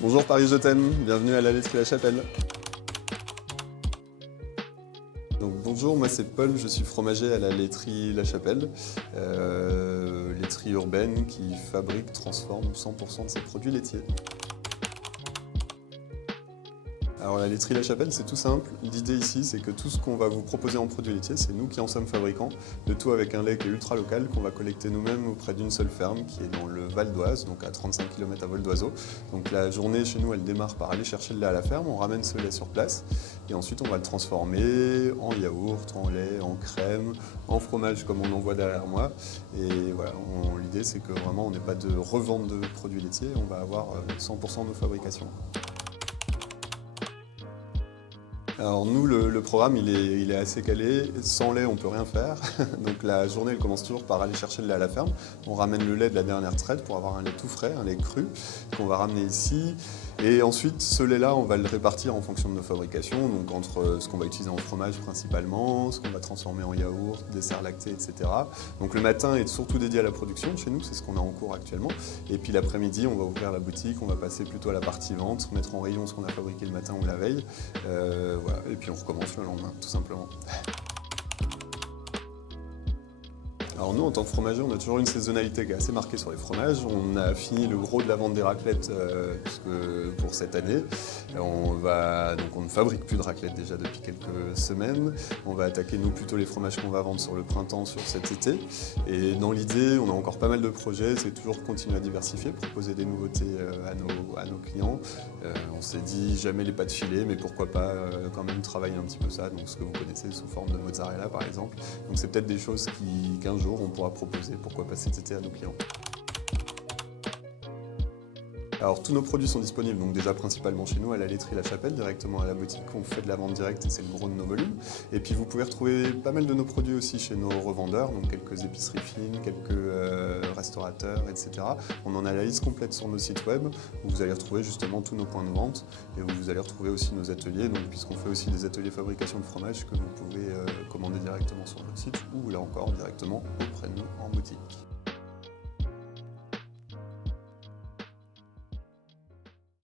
Bonjour Paris, je t'aime, bienvenue à la laiterie La Chapelle. Donc, bonjour, moi c'est Paul, je suis fromager à la laiterie La Chapelle, laiterie urbaine qui fabrique, transforme 100% de ses produits laitiers. Alors la laiterie La Chapelle, c'est tout simple. L'idée ici, c'est que tout ce qu'on va vous proposer en produits laitiers, c'est nous qui en sommes fabricants. Le tout avec un lait qui est ultra local, qu'on va collecter nous-mêmes auprès d'une seule ferme qui est dans le Val d'Oise, donc à 35 km à vol d'oiseau. Donc la journée chez nous, elle démarre par aller chercher le lait à la ferme, on ramène ce lait sur place et ensuite on va le transformer en yaourt, en lait, en crème, en fromage comme on en voit derrière moi. Et voilà, l'idée c'est que vraiment on n'ait pas de revente de produits laitiers, on va avoir 100% de nos fabrications. Alors nous, le programme, il est assez calé. Sans lait, on ne peut rien faire. Donc la journée, elle commence toujours par aller chercher le lait à la ferme. On ramène le lait de la dernière traite pour avoir un lait tout frais, un lait cru, qu'on va ramener ici. Et ensuite, ce lait-là, on va le répartir en fonction de nos fabrications, donc entre ce qu'on va utiliser en fromage principalement, ce qu'on va transformer en yaourt, dessert lacté, etc. Donc le matin est surtout dédié à la production chez nous, c'est ce qu'on a en cours actuellement. Et puis l'après-midi, on va ouvrir la boutique, on va passer plutôt à la partie vente, mettre en rayon ce qu'on a fabriqué le matin ou la veille. Voilà. Et puis on recommence le lendemain, tout simplement. Alors nous, en tant que fromager, on a toujours une saisonnalité qui est assez marquée sur les fromages. On a fini le gros de la vente des raclettes pour cette année. Donc on ne fabrique plus de raclettes déjà depuis quelques semaines. On va attaquer nous plutôt les fromages qu'on va vendre sur le printemps, sur cet été. Et dans l'idée, on a encore pas mal de projets, c'est toujours continuer à diversifier, proposer des nouveautés à nos clients. On s'est dit jamais les pâtes filées, mais pourquoi pas quand même travailler un petit peu ça, donc ce que vous connaissez sous forme de mozzarella par exemple. Donc c'est peut-être des choses qu'un jour on pourra proposer, pourquoi pas cet été à nos clients. Alors tous nos produits sont disponibles donc déjà principalement chez nous à la laiterie La Chapelle, directement à la boutique. On fait de la vente directe et c'est le gros de nos volumes. Et puis vous pouvez retrouver pas mal de nos produits aussi chez nos revendeurs, donc quelques épiceries fines, quelques restaurateurs, etc. On en a la liste complète sur nos sites web où vous allez retrouver justement tous nos points de vente et où vous allez retrouver aussi nos ateliers, donc puisqu'on fait aussi des ateliers fabrication de fromage que vous pouvez commander directement sur notre site ou là encore directement auprès de nous en boutique.